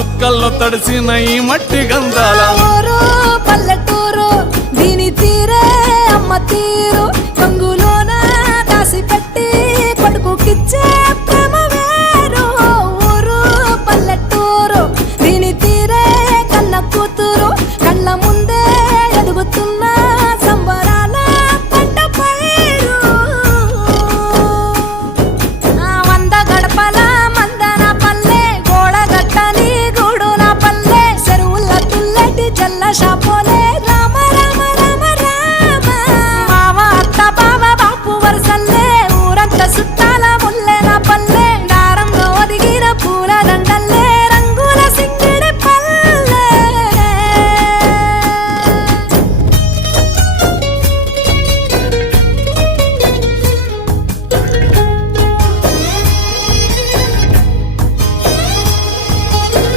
చుక్కల్లో తడిసిన ఈ మట్టి గంధాల పల్లెటూరు దీని తీరే అమ్మ తీరు